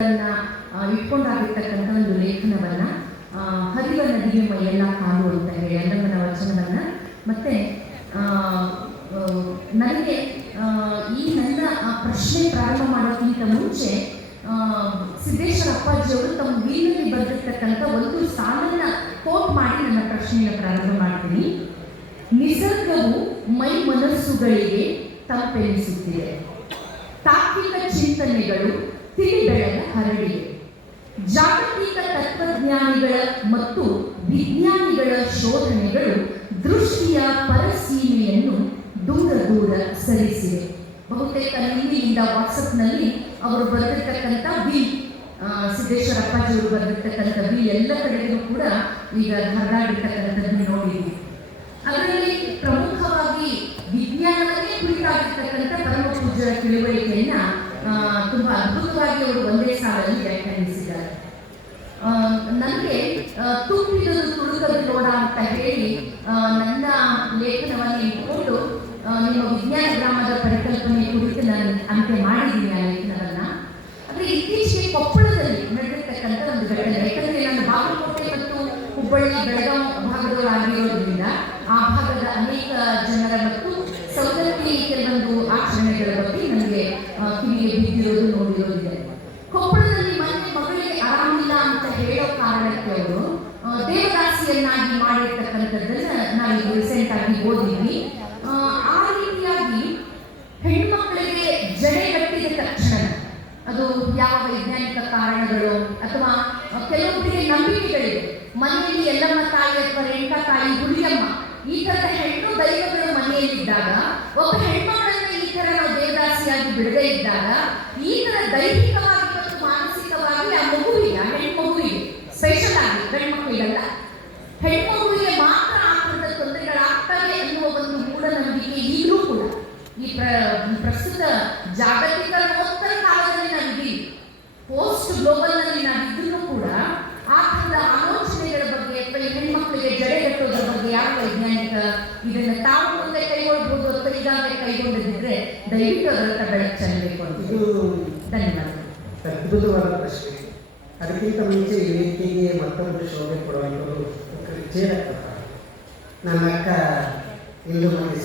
ಇಟ್ಕೊಂಡಾಗಿರ್ತಕ್ಕಂಥ ಒಂದು ಲೇಖನವನ್ನ ಹರಿವ ನದಿಗೆ ಮೈಯೆಲ್ಲ ಕಾಲು ಅಂತ ಹೇಳಿ ಅನ್ನಂಗನ ವಚನವನ್ನ ಮತ್ತೆ ನನಗೆ ಈ ನನ್ನ ಪ್ರಶ್ನೆ ಪ್ರಾರಂಭ ಮಾಡೋಕ್ಕಿಂತ ಮುಂಚೆ ಸಿದ್ದೇಶ್ವರ ಅಪ್ಪಾಜಿಯವರು ತಮ್ಮ ವೀನಲ್ಲಿ ಬರೆದಿರ್ತಕ್ಕಂಥ ಒಂದು ಸಾಲನ್ನ ಕೋಟ್ ಮಾಡಿ ನನ್ನ ಪ್ರಶ್ನೆಯನ್ನು ಪ್ರಾರಂಭ ಮಾಡ್ತೀನಿ. ನಿಸರ್ಗವು ಮೈ ಮನಸ್ಸುಗಳಿಗೆ ತಂಪೆನಿಸುತ್ತಿದೆ. ತಾತ್ವಿಕ ಚಿಂತನೆಗಳು ತಿಳಿಬೆಳಗ ಹರಡಿವೆ. ಜಾಗತಿಕ ತತ್ವಜ್ಞಾನಿಗಳ ಮತ್ತು ವಿಜ್ಞಾನಿಗಳ ಶೋಧನೆಗಳು ದೃಷ್ಟಿಯ ಪರಸೀಮೆಯನ್ನು ದೂರ ದೂರ ಸರಿಸಿವೆ. ಬಹುತೇಕ ಹಿಂದಿಯಿಂದ ವಾಟ್ಸಪ್ನಲ್ಲಿ ಅವರು ಬರೆದಿರ್ತಕ್ಕಂಥ ಬಿಲ್, ಸಿದ್ದೇಶ್ವರ ಅಪ್ಪಾಜಿಯವರು ಬರೆದಿರ್ತಕ್ಕಂಥ ಬಿಲ್ ಎಲ್ಲ ಕಡೆಗೂ ಕೂಡ ಈಗ ಹರಡಾಗಿರ್ತಕ್ಕಂಥದ್ದನ್ನು ನೋಡಿದ್ವಿ. ಅದರಲ್ಲಿ ಪ್ರಮುಖವಾಗಿ ವಿಜ್ಞಾನವನ್ನೇ ಕುರಿತಾಗಿರ್ತಕ್ಕಂಥ ಪರಮ ಪೂಜ್ಯರ ತಿಳುವಳಿಕೆಯನ್ನ ತುಂಬಾ ಅದ್ಭುತವಾಗಿ ಅವರು ಒಂದೇ ಸಾಲಲ್ಲಿ ವ್ಯಾಖ್ಯಾನಿಸಿದ್ದಾರೆ. ನನಗೆ ತುಪ್ಪಿದದು ತುಳುಕದು ನೋಡ ಅಂತ ಹೇಳಿ ನನ್ನ ಲೇಖನವನ್ನು ಇಟ್ಕೊಂಡು ನಿಮ್ಮ ವಿಜ್ಞಾನ ಗ್ರಾಮದ ಪರಿಕಲ್ಪನೆ ಕುರಿತು ನಾನು ಅಂತ್ಯ ಮಾಡಿದ್ದೀನಿ ಆ ಲೇಖನವನ್ನ. ಆದರೆ ಇತ್ತೀಚೆಗೆ ಕೊಪ್ಪಳದಲ್ಲಿ ನಡೆದಿರ್ತಕ್ಕಂಥ ಒಂದು ಘಟನೆ, ಯಾಕಂದ್ರೆ ನಾನು ಬಾಗಲಕೋಟೆ ಮತ್ತು ಹುಬ್ಬಳ್ಳಿ ಬೆಳಗಾವಿ ಭಾಗದವರಾಗಿರೋದ್ರಿಂದ ಆ ಭಾಗದ ಅನೇಕ ಜನರ ಮತ್ತು ಸೌಲಭ್ಯ ಕೆಲವೊಂದು ಆಚರಣೆಗಳ ಬಗ್ಗೆ ನನಗೆ ಕಿವಿಗೆ ಬಿದ್ದಿರೋದು ನೋಡಿರೋದಿದೆ. ಕೊಪ್ಪಳದಲ್ಲಿ ಮೊನ್ನೆ ಮಗಳಿಗೆ ಆರಾಮಿಲ್ಲ ಅಂತ ಹೇಳೋ ಕಾರಣಕ್ಕೆ ಅವರು ದೇವದಾಸಿಯನ್ನಾಗಿ ಮಾಡಿರ್ತಕ್ಕಂಥದ್ದನ್ನ ನಾವು ರೀಸೆಂಟ್ ಆಗಿ ಓದಿದ್ವಿ. ಆ ರೀತಿಯಾಗಿ ಹೆಣ್ಮಕ್ಳಿಗೆ ಜಡೆಗಟ್ಟಿದ ತಕ್ಷಣ ಅದು ಯಾವ ವೈಜ್ಞಾನಿಕ ಕಾರಣಗಳು ಅಥವಾ ಕೆಲವೊಬ್ಬರಿಗೆ ನಂಬಿಕೆಗಳಿವೆ. ಮನೆಯಲ್ಲಿ ಎಲ್ಲಮ್ಮ ತಾಯಿ ಅಥವಾ ರೇಣುಕಾ ತಾಯಿ, ಹುಲಿಯಮ್ಮ ಈ ತರದ ಹೆಣ್ಣು ದೈವಗಳು ಮನೆಯಲ್ಲಿದ್ದಾಗ ಒಬ್ಬ ಹೆಣ್ಮಗಳನ್ನ ಈ ತರ ನಾವು ದೇವದಾಸಿಯಾಗಿ ಬಿಡದೇ ಇದ್ದಾಗ ಈ ತರ ದೈಹಿಕವಾಗಿ ಮತ್ತು ಮಾನಸಿಕವಾಗಿ ಆ ಮಗುವಿಗೆ, ಆ ಹೆಣ್ಮಗುವಿಗೆ ಸ್ಪೆಷಲ್ ಆಗಿ, ಗಂಡ್ಮಕ್ಳಿಗಲ್ಲ, ಹೆಣ್ಮಗುವಿಗೆ ಮಾತ್ರ ಆ ಥರದ ತೊಂದರೆಗಳಾಗ್ತವೆ ಅನ್ನುವ ಒಂದು ಮೂಢನಂಬಿಕೆ ಈಗಲೂ ಕೂಡ ಈ ಪ್ರಸ್ತುತ ಜಾಗತಿಕ ನೋತ್ತರ ಕಾಲದಲ್ಲಿ ನಾವಿದ್ದೀವಿ. ಪೋಸ್ಟ್ ಗ್ಲೋಬಲ್ ನಲ್ಲಿ ನಾವಿದ್ರೂ ಕೂಡ ಆ ಥರದ ಆಲೋಚನೆಗಳ ಬಗ್ಗೆ ಅಥವಾ ಈ ಹೆಣ್ಮಕ್ಳಿಗೆ ಜಡೆಗಟ್ಟೋದ್ರ ಬಗ್ಗೆ ಯಾವ ವೈಜ್ಞಾನಿಕ ಇದನ್ನ ತಾವು ಮುಂದೆ ಕೈಗೊಳ್ಬಹುದು ಅಥವಾ ಈಗಾಗಲೇ ಕೈಗೊಂಡಿದ್ರೆ ದಯವಿಟ್ಟು ಅದರ ಬೆಳಕು ಚೆಲ್ಲಬೇಕು ಅಂತ. ಧನ್ಯವಾದಗಳು. ಅದ್ಭುತವಾದ ಪ್ರಶ್ನೆ. ಅದಕ್ಕಿಂತ ಮುಂಚೆ ಈ ವೇದಿಕೆಗೆ ಮತ್ತೊಂದು ಶೋಭೆ ಕೊಡುವಂಥದ್ದು ನನ್ನ ಅಕ್ಕ ಇಂದು ಮಂದಿ